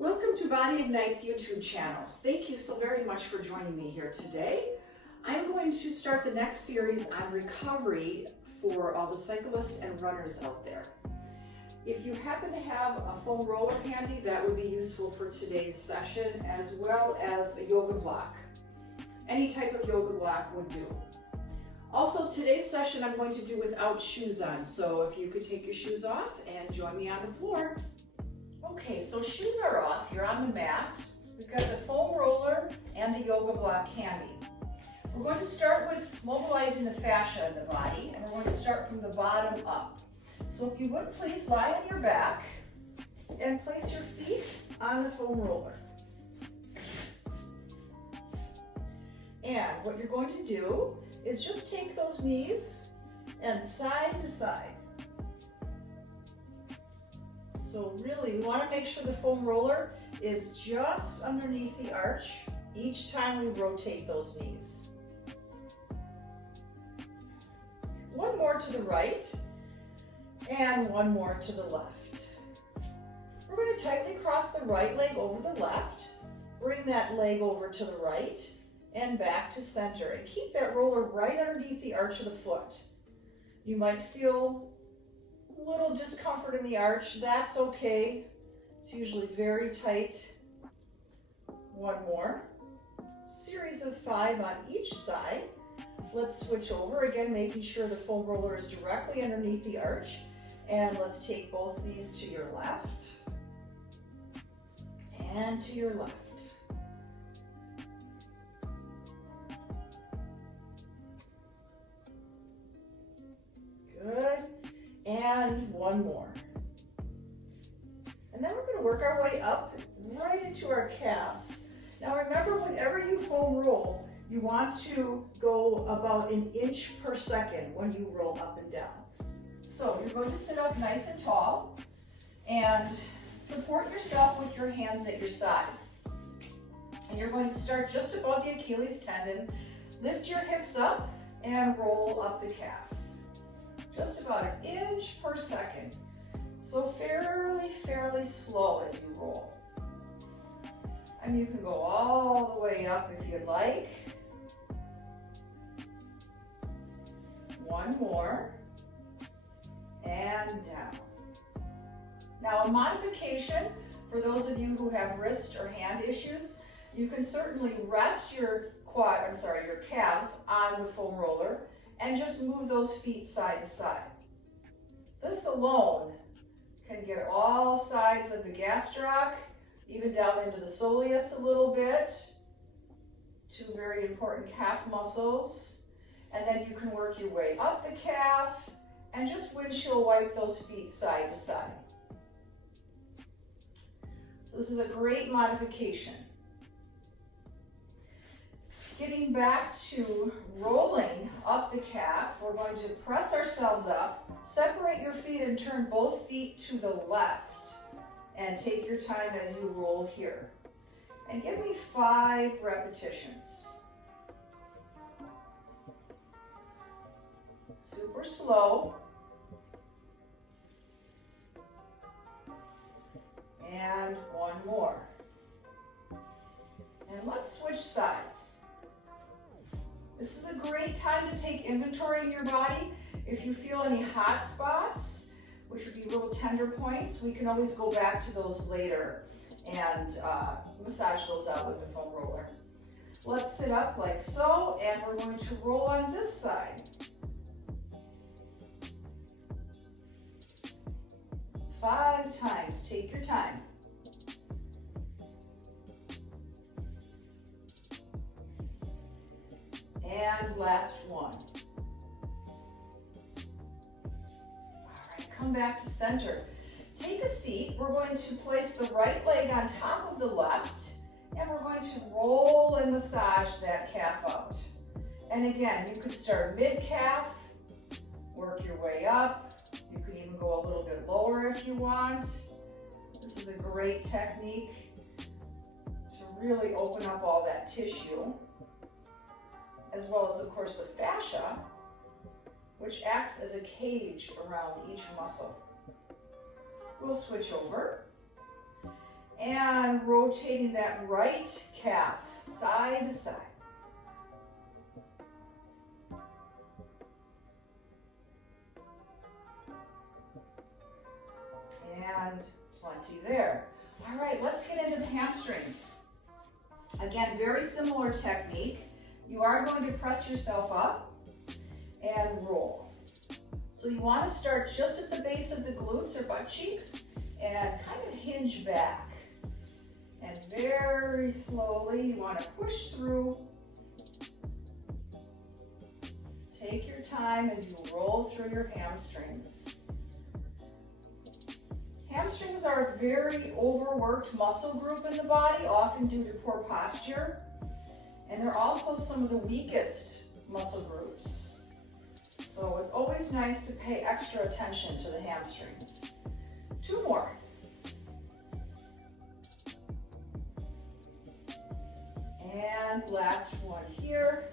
Welcome to Body Ignites YouTube channel. Thank you so very much for joining me here today. I'm going to start the next series on recovery for all the cyclists and runners out there. If you happen to have a foam roller handy, that would be useful for today's session, as well as a yoga block. Any type of yoga block would do. Also, today's session I'm going to do without shoes on, so if you could take your shoes off and join me on the floor. Okay, so shoes are off, you're on the mat. We've got the foam roller and the yoga block handy. We're going to start with mobilizing the fascia in the body, and we're going to start from the bottom up. So if you would please lie on your back and place your feet on the foam roller. And what you're going to do is just take those knees and side to side. So really, we want to make sure the foam roller is just underneath the arch each time we rotate those knees. One more to the right and one more to the left. We're going to tightly cross the right leg over the left, bring that leg over to the right and back to center, and keep that roller right underneath the arch of the foot. You might feel a little discomfort in the arch. That's okay. It's usually very tight. One more. Series of 5 on each side. Let's switch over again, making sure the foam roller is directly underneath the arch. And let's take both knees to your left and to your left. Good. And one more. And then we're going to work our way up right into our calves. Now remember, whenever you foam roll, you want to go about an inch per second when you roll up and down. So you're going to sit up nice and tall and support yourself with your hands at your side. And you're going to start just above the Achilles tendon. Lift your hips up and roll up the calf. Just about an inch per second. So fairly slow as you roll. And you can go all the way up if you'd like. One more. And down. Now, a modification for those of you who have wrist or hand issues, you can certainly rest your calves on the foam roller and just move those feet side to side. This alone can get all sides of the gastroc, even down into the soleus a little bit, two very important calf muscles. And then you can work your way up the calf and just windshield wipe those feet side to side. So this is a great modification. Getting back to rolling up the calf, we're going to press ourselves up, separate your feet and turn both feet to the left, and take your time as you roll here. And give me 5 repetitions. Super slow. And one more. And let's switch sides. This is a great time to take inventory in your body. If you feel any hot spots, which would be little tender points, we can always go back to those later and massage those out with the foam roller. Let's sit up like so, and we're going to roll on this side. 5 times, take your time. And last one. All right, come back to center. Take a seat. We're going to place the right leg on top of the left, and we're going to roll and massage that calf out. And again, you could start mid-calf, work your way up. You could even go a little bit lower if you want. This is a great technique to really open up all that tissue, as well as, of course, the fascia, which acts as a cage around each muscle. We'll switch over. And rotating that right calf side to side. And plenty there. All right, let's get into the hamstrings. Again, very similar technique. You are going to press yourself up and roll. So you want to start just at the base of the glutes or butt cheeks and kind of hinge back. And very slowly, you want to push through. Take your time as you roll through your hamstrings. Hamstrings are a very overworked muscle group in the body, often due to poor posture. And they're also some of the weakest muscle groups. So it's always nice to pay extra attention to the hamstrings. 2 more. And last one here.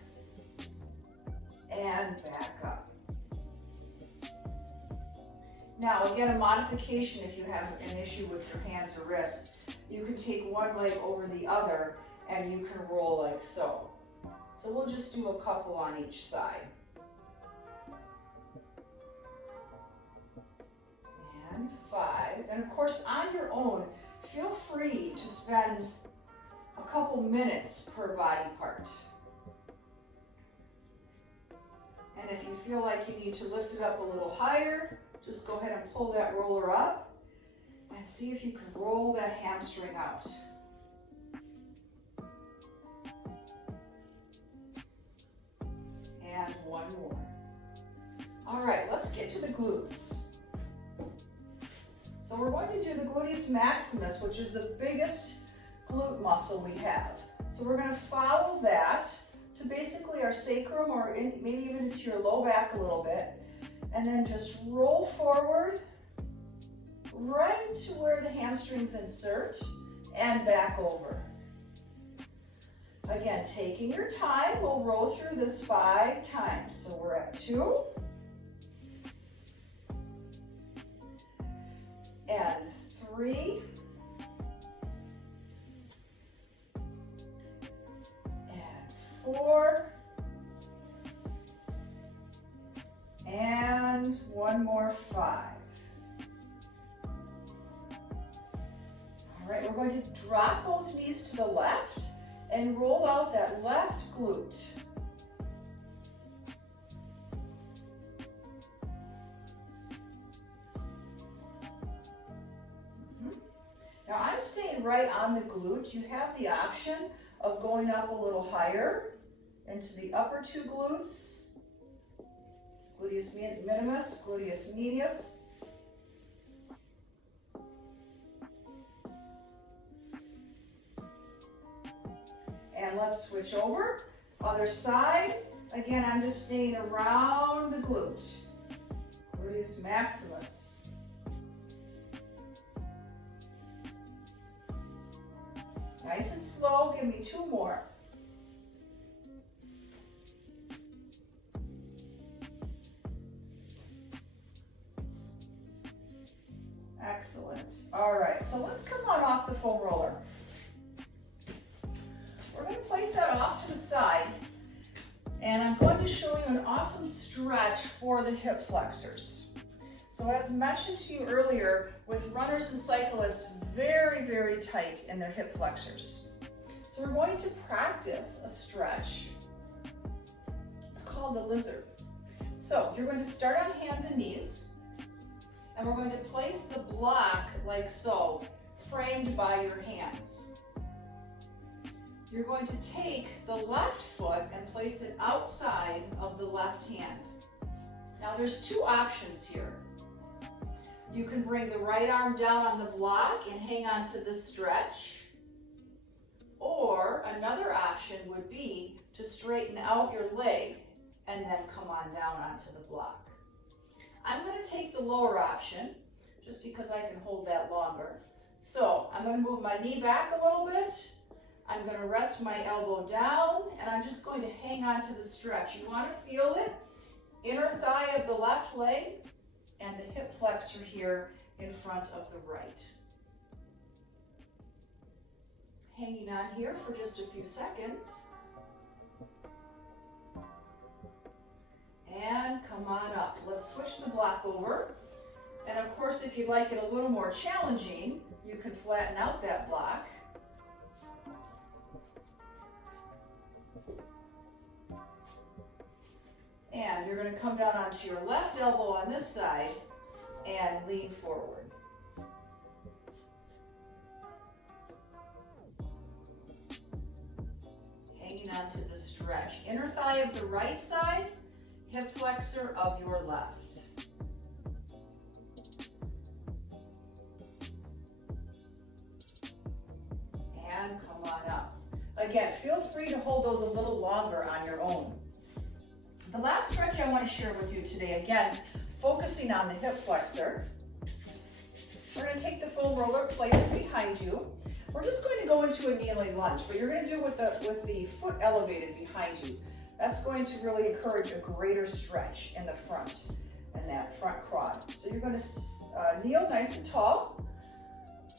And back up. Now, again, a modification if you have an issue with your hands or wrists. You can take one leg over the other and you can roll like so. So we'll just do a couple on each side. And 5. And of course, on your own, feel free to spend a couple minutes per body part. And if you feel like you need to lift it up a little higher, just go ahead and pull that roller up and see if you can roll that hamstring out. And 1 more. All right, let's get to the glutes. So we're going to do the gluteus maximus, which is the biggest glute muscle we have. So we're going to follow that to basically our sacrum or maybe even into your low back a little bit. And then just roll forward right to where the hamstrings insert and back over. Again, taking your time, we'll roll through this 5 times. So we're at 2. And 3. And 4. And 1 more 5. All right, we're going to drop both knees to the left and roll out that left glute. Now I'm staying right on the glute. You have the option of going up a little higher into the upper 2 glutes. Gluteus minimus, gluteus medius. And let's switch over. Other side. Again, I'm just staying around the glute. Gluteus maximus. Nice and slow. Give me 2 more. Excellent. All right, so let's come on off the foam roller. We're going to place that off to the side, and I'm going to show you an awesome stretch for the hip flexors. So as mentioned to you earlier, with runners and cyclists, very, very tight in their hip flexors. So we're going to practice a stretch. It's called the lizard. So you're going to start on hands and knees. And we're going to place the block like so, framed by your hands. You're going to take the left foot and place it outside of the left hand. Now there's 2 options here. You can bring the right arm down on the block and hang on to the stretch. Or another option would be to straighten out your leg and then come on down onto the block. I'm going to take the lower option just because I can hold that longer. So I'm going to move my knee back a little bit. I'm going to rest my elbow down and I'm just going to hang on to the stretch. You want to feel it, inner thigh of the left leg and the hip flexor here in front of the right. Hanging on here for just a few seconds. And come on up. Let's switch the block over. And of course, if you'd like it a little more challenging, you can flatten out that block. And you're going to come down onto your left elbow on this side and lean forward. Hanging on to the stretch. Inner thigh of the right side, hip flexor of your left. And come on up. Again, feel free to hold those a little longer on your own. The last stretch I want to share with you today, again, focusing on the hip flexor. We're going to take the foam roller, place it behind you. We're just going to go into a kneeling lunge, but you're going to do it with the foot elevated behind you. That's going to really encourage a greater stretch in the front and that front quad. So you're going to kneel nice and tall,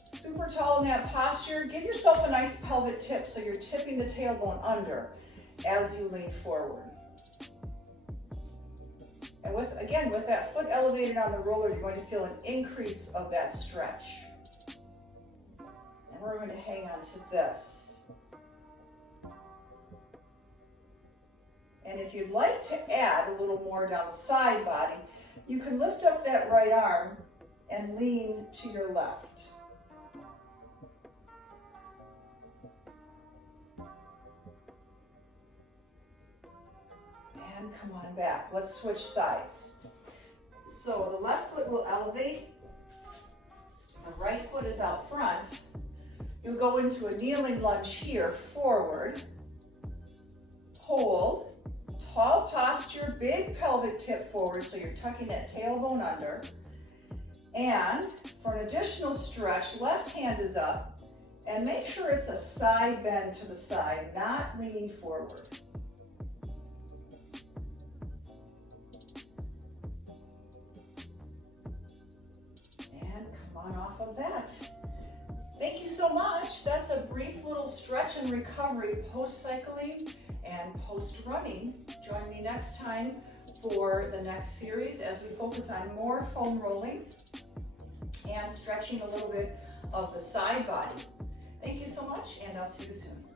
super tall in that posture. Give yourself a nice pelvic tip so you're tipping the tailbone under as you lean forward. And with that foot elevated on the roller, you're going to feel an increase of that stretch. And we're going to hang on to this. And if you'd like to add a little more down the side body, you can lift up that right arm and lean to your left. And come on back. Let's switch sides. So the left foot will elevate. The right foot is out front. You'll go into a kneeling lunge here, forward. Hold. Tall posture, big pelvic tip forward, so you're tucking that tailbone under. And for an additional stretch, left hand is up. And make sure it's a side bend to the side, not leaning forward. Off of that. Thank you so much. That's a brief little stretch and recovery post-cycling and post-running. Join me next time for the next series as we focus on more foam rolling and stretching a little bit of the side body. Thank you so much, and I'll see you soon.